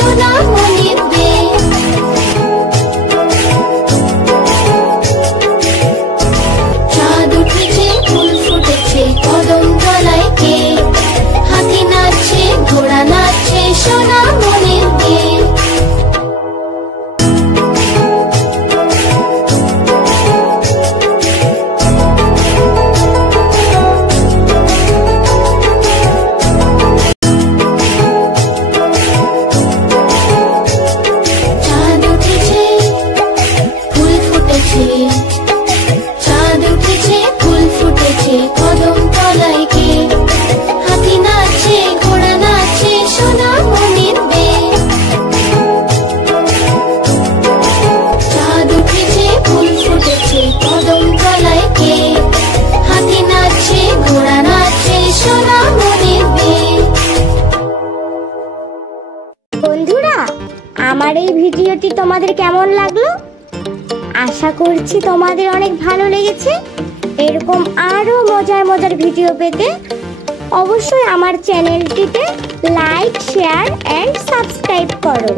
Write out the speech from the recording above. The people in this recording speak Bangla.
সোনামণির বেল। চাঁদ উঠেছে ফুল ফুটেছে কদম তলায় কে, হাতি নাচছে ঘোড়া নাচছে সোনামণির বেল। চাঁদ উঠেছে ফুল ফুটেছে কদম তলায় কে, হাতি নাচছে ঘোড়া নাচছে সোনামণির বেল। চাঁদ উঠেছে ফুল ফুটেছে কদম তলায় কে, হাতি নাচছে ঘোড়া নাচছে সোনামণির বেল। বন্ধুরা, আমার এই ভিডিওটি তোমাদের কেমন লাগলো? আশা করছি তোমাদের অনেক ভালো লেগেছে। এরকম আরো মজার মজার ভিডিও পেতে অবশ্যই আমার চ্যানেলটিতে লাইক, শেয়ার এন্ড সাবস্ক্রাইব করো।